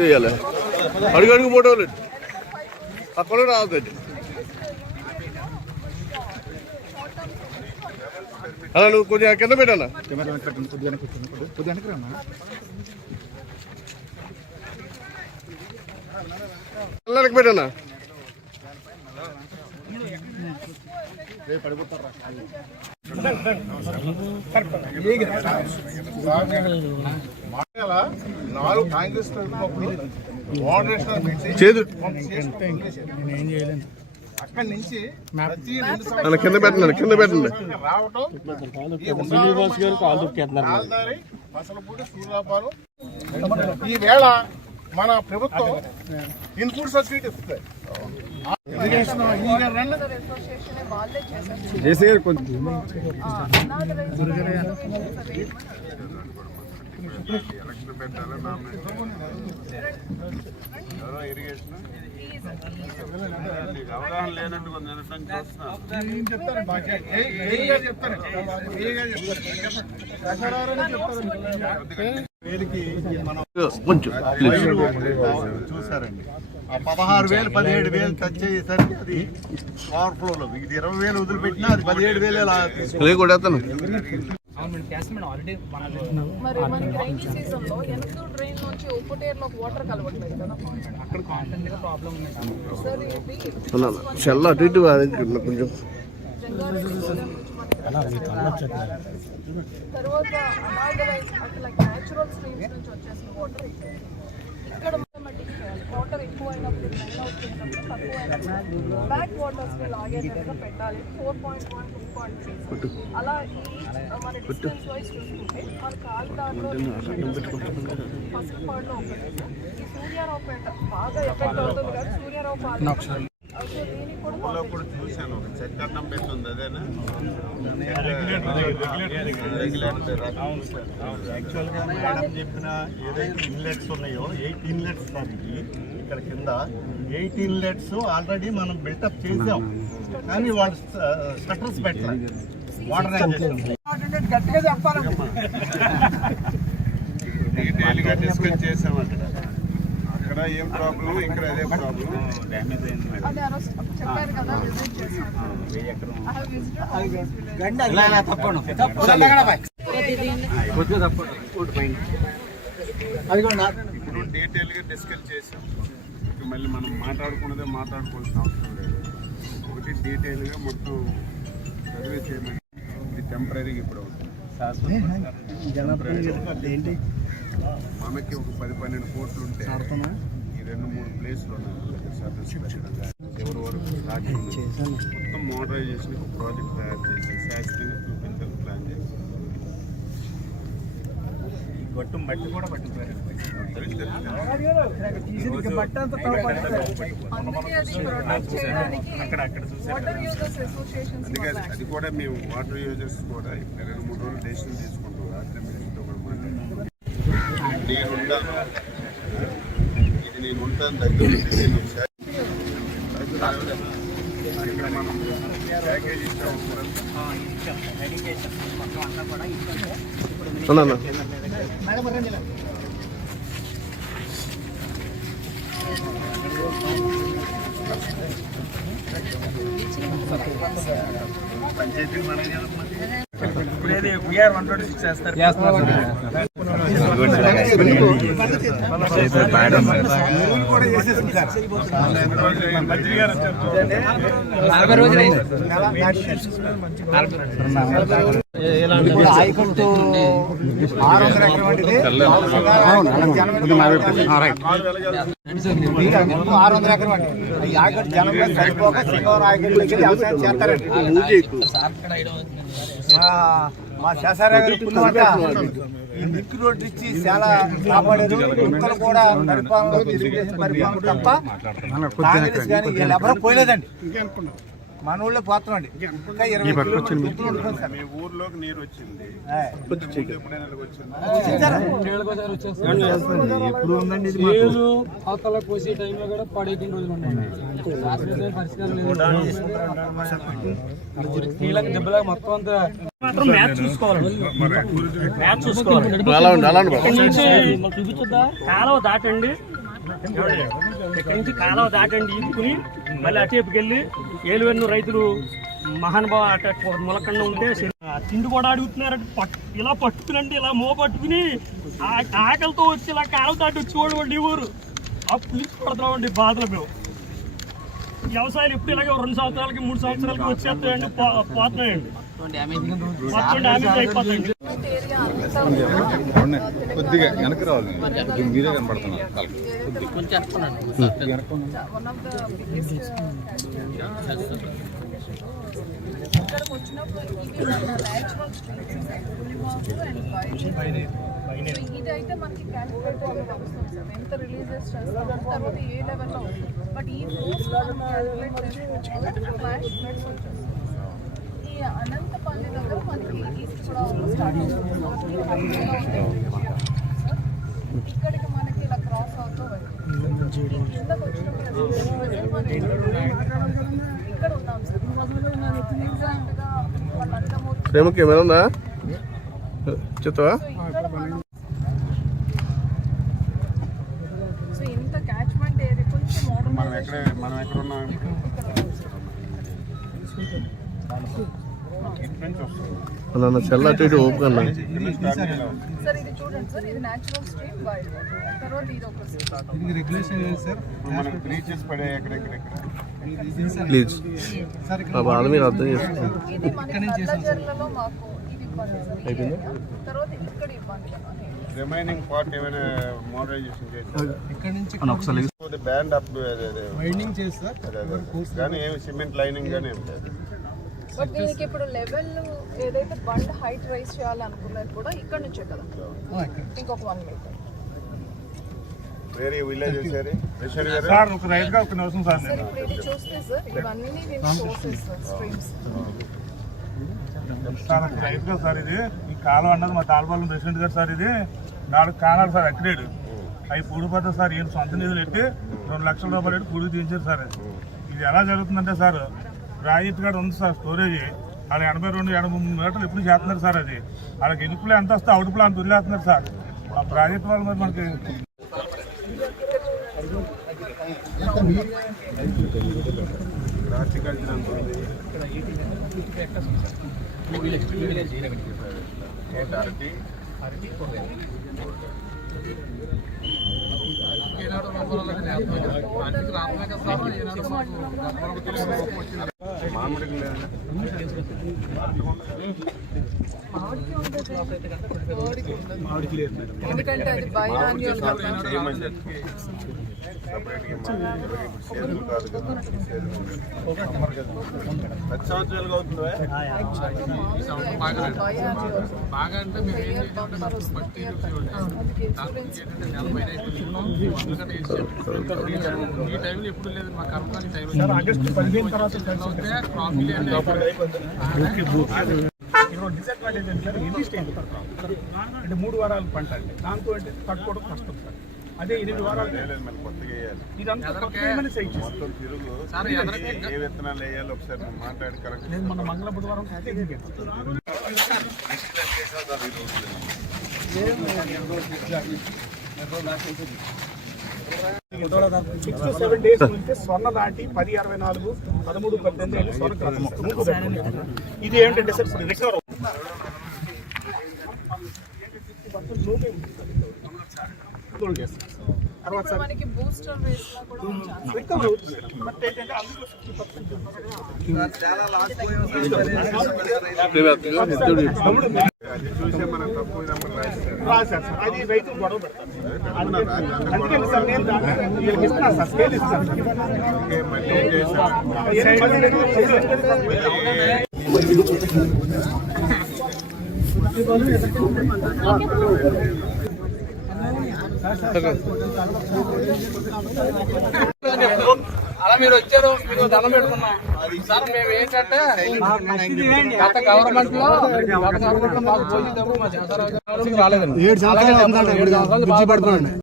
చేయాలి అడుగు అడుగు ఫోటోలు అక్కడ రావద్దండి అలా నువ్వు కొద్దిగా కింద పెట్టానా పిల్లలకి పెట్టానా పడిపోతారా నాలుగు కాంగ్రెస్ అక్కడి నుంచి ప్రతి రెండు అలా కింద పెట్టండి కింద పెట్టండి. సంవత్సరాలు రావటం ఈ ఉండాలి రాజధాని మసలపూడి సూర్యాపాలెం ఈ వేళ మన ప్రభుత్వం ఇన్పుట్ సబ్సిడీ ఇస్తుంది జేసీ గారు కొంచెం కొంచెం చూసారండి ఆ పదహారు వేలు పదిహేడు వేలు టచ్ అయ్యేసరికి అది ఓవర్ ఇది ఇరవై వేలు వదిలిపెట్టినా అది పదిహేడు వేలు మరి మనకి రైనీ సీజన్లో ఎనకూరు డ్రైన్ నుంచి ఉప్పుటేరులోకి వాటర్ కలవట్లేదు కదా. సార్ ఇది చెల్ల అటు ఇటు అది కొంచెం? తర్వాత అనాథరైజ్ అంటే లైక్ న్యాచురల్ స్ట్రీమ్స్ నుంచి వచ్చేసిన వాటర్ ఇక్కడ ఆటోమేటిక్ చేయాలి వాటర్ ఎక్కువ అయినప్పుడు డ్రైన్ అవుట్ చేసినప్పుడు తక్కువ అయినప్పుడు బ్యాక్ వాటర్స్ని లాగేటట్టుగా పెట్టాలి four point one two point six అలా ఈ మన డిస్టెన్స్ వైజ్ చూసుకుంటే మన కాలిదారిలో ఫస్ట్ పాయింట్లో ఒకటి ఈ సూర్యారావుపేట బాగా ఎఫెక్ట్ అవుతుంది కదా సూర్యారావు పాలన సో దీనికి కూడా ఊళ్ళో కూడా చూశాను ఒక పెట్టుంది అదేనా యాక్చువల్గా మేడం చెప్పిన ఏదైతే ఇన్లెట్స్ ఉన్నాయో ఎయిట్ ఇన్లెట్స్ దానికి ఇక్కడ కింద ఎయిట్ ఇన్లెట్స్ ఆల్రెడీ మనం బిల్టప్ చేసాం. కానీ వాళ్ళు స్టటర్స్ పెట్టలేదు వాటర్ డీటెయిల్గా డిస్కస్ చేసాం అక్కడ. అక్కడ ఏం ప్రాబ్లం ఇక్కడ అదే ప్రాబ్లం డ్యామేజ్ అయింది మేడం. ఇప్పుడు డీటెయిల్గా డిస్కస్ చేసాం. మళ్ళీ మనం మాట్లాడుకున్నదే మాట్లాడుకోవాల్సిన అవసరం లేదు. ఒకటి డీటెయిల్గా మొత్తం సర్వే చేయమని ఇది టెంపరీగా ఇప్పుడు మనకి ఒక పది పన్నెండు కోట్లు ఉంటే ఈ రెండు మూడు ప్లేస్లు ఎవరి వరకు మొత్తం మోడరైజేషన్ ఒక ప్రాజెక్ట్ తయారు చేసి శాస్త్రంగా చూపించాలని ప్లాన్ చేసి గొట్టం బట్టి కూడా యూజర్స్ అసోసియేషన్స్ అందుకే అది- కూడా మేము వాటర్ యూజర్స్ కూడా ఇక్కడ రెండు మూడు రోజులు డెసిషన్ తీసుకుంటాం రాత్రి మీటింగ్తో కూడా మాట్లాడుతున్నాం నేను ఉంటాను. ఇది నేను ఉంటాను దగ్గర నుంచి నేను ఒకసారి ఇక్కడ మనం ప్యాకేజ్ ఇచ్చాము అన్నా పంచాయతీ మనం చేయాలమ్మా. ఆయకట్టు ఆరు వందల ఎకరం వంటిది ఆరు వందల ఎకరం అండి ఈ ఆయకట్టు జనం సరిపోక ఆయకట్టుకి వ్యవసాయం చేస్తారండి మా- శశారావు గారి పుణ్యమంట. ఈ లింక్ రోడ్డు ఇచ్చి చాలా కాపాడారు. కుక్కలు కూడా తెలుగుదేశం పరిపాలన తప్ప కాంగ్రెస్ కానీ వీళ్ళు ఎవరూ పోయలేదండి. మన ఊళ్ళో పోతాం అండి ఇంకా ఇరవై. మీ ఊర్లోకి నీరు వచ్చింది. ఎప్పుడే ఉందండి చేలు అవతల కోసే టైంలో కూడా పడేసిన రోజులు ఉన్నాయి. శాశ్వత పరిష్కారం లేదు. కీలక దెబ్బలాగా మొత్తం అంతా మాత్రం మ్యాచ్ చూసుకోవాలి. మ్యాచ్ చూసుకోవాలి చూపించొద్దా కాలువ దాటండి. ఇక్కడి నుంచి కాలువ దాటండి ఈదుకుని మళ్ళీ అటేపుకి వెళ్ళి ఏలువెన్ను రైతులు మహానుభావ అట మొలకండ ఉంటే తిండి కూడా అడుగుతున్నారంటే పట్టు ఇలా పట్టుకునండి ఇలా మో పట్టుకుని ఆకలితో వచ్చి ఇలా కాలువ దాటి వచ్చి చూడండి ఊరు. ఆ పులిసి పడుతున్నామండి బాధలు మేము. వ్యవసాయాలు ఎప్పుడు ఇలాగే రెండు సంవత్సరాలకి మూడు సంవత్సరాలకి వచ్చేస్తాయండి పోతున్నాయండి. మొత్తం డ్యామేజ్ అయిపోతాయండి. ఏరియా అంతా కొద్దిగా వెనక్కి రావాలి. మీరే కనపడుతున్నారు వన్ ఆఫ్ ద బిగ్గెస్ట్ ఇక్కడికి వచ్చినప్పుడు ఇవి న్యాచురల్ అండ్ ఇదైతే మనకి క్యాలిక్యులేటర్ వస్తుంది సార్ ఎంత రిలీజెస్ చేస్తాము తర్వాత ఏ లెవెల్లో వస్తుంది. బట్ ఈ ఫ్లోస్ మనం క్యాలిక్యులేట్ చేసుకుంటే ఫ్లాష్ వచ్చేస్తుంది ఈ అనంతపల్లి దగ్గర మనకి ఈస్ట్ స్టార్ట్ అవుతుంది. ఇక్కడికి ప్రేమ కెమెరా ఉందా? చెప్తావా? మనం ఎక్కడ మనం ఎక్కడ ఉన్నాం? అలా నా చెల్ల అటు ఇటు ఓపుగా అన్నా సార్ ఇది చూడండి సార్ ఇది న్యాచురల్ స్ట్రీమ్ వైడ్ తర్వాత ఇది ఒక. దీనికి రెగ్యులేషన్ ఏంటి సార్? మనం బ్రీచెస్ పడే ప్లీజ్ సార్ ఇక్కడ ఆ బాధ మీరు అర్థం చేసుకోండి. ఇది మనకి నల్లజర్లలో మాకు ఇది ఇబ్బంది సార్. area. తర్వాత ఇక్కడ ఇబ్బంది అనేది రిమైనింగ్ పార్ట్ ఏమైనా మోడరైజేషన్ చేశారు? ఇక్కడ నుంచి బ్యాండ్ అప్ అదే అదే వైండింగ్ చేసి సార్ అదే అదే. కానీ ఏమి సిమెంట్ లైనింగ్ కానీ ఏం లేదు. బట్ దీనికి ఇప్పుడు లెవెల్ ఏదైతే బండ్ హైట్ రైస్ చేయాలనుకున్నది కూడా ఇక్కడ నుంచే కదా? ఆ, ఇక్కడ. ఇంకొక వన్ మీటర్ వేరే విలేజ్ సార్ రిషడ్ గారు సార్ ఒక ఒక నిమిషం సార్ సార్ ఇప్పుడు ఇది చూస్తే సార్ ఇవన్నీ నేను సోర్సెస్ సార్ స్ట్రీమ్స్ సార్ ఒక రైతుగా సార్ ఇది. ఈ కాలం అన్నది మా తాళపాలెం రెసిడెంట్ గారు సార్ ఇది. నాలుగు కాలాలు సార్ అక్రేడు అవి పూడిపోతే సార్ ఈయన సొంత నిధులు పెట్టి రెండు లక్షల రూపాయలు పెట్టి పూడి తీయించారు సార్ ఇది ఎలా జరుగుతుందంటే సార్ రాయితీ కాడ ఉంది సార్ స్టోరేజ్. అలా ఎనభై రెండు ఎనభై మూడు మీటర్లు ఎప్పుడు చేస్తున్నారు సార్ అది. వాళ్ళకి ఇనుపులో ఎంత వస్తే అవుట్పులో అంత వదిలేస్తున్నారు సార్. ఆ ప్రాజెక్ట్ వాళ్ళు మరి మనకి మామిడికి లేదు ఎందుకంటే అది బాగా అంటే ఈ టైంలో ఎప్పుడు లేదు. మా ఆగస్టు పదిహేను తర్వాత డిసడ్వాంటేజ్ ఎన్ని స్టేజ్ అంటే మూడు వారాల పంట అండి దాంతో అంటే తట్టుకోవడం కష్టం సార్ అదే ఎనిమిది వారాలు ఇదంతా ఏ విత్తనాలు వేయాలి ఒకసారి మాట్లాడి కరెక్ట్ నేను మన మంగళ బుధవారం సిక్స్ టు సెవెన్ డేస్ ఉంటే స్వర్ణ దాటి పది అరవై నాలుగు పదమూడు పద్దెనిమిది స్వర్ణ. ఇది ఏంటంటే సార్ రికవర్ తర్వాత మనకి బూస్టర్ వేస్ లా కూడా చాలా రికవర్ అవుతుంది బట్ ఏంటంటే అందులో ఫిఫ్టీ పర్సెంట్ అది చూసే మనం రాస్తారు రాశారు సార్ అది రైతులు గొడవ పెడతారు అందుకని సార్ నేను దాంట్లో వీళ్ళకి ఇస్తున్నాను సార్ స్కేల్ ఇస్తాను ఓకే మళ్ళీ ఏం చేశారు అలా మీరు వచ్చారు మీకు దండం పెట్టుకున్నాం సార్ మేము ఏంటంటే గత గవర్నమెంట్లో గత గవర్నమెంట్లో మాకు మా రాలేదండి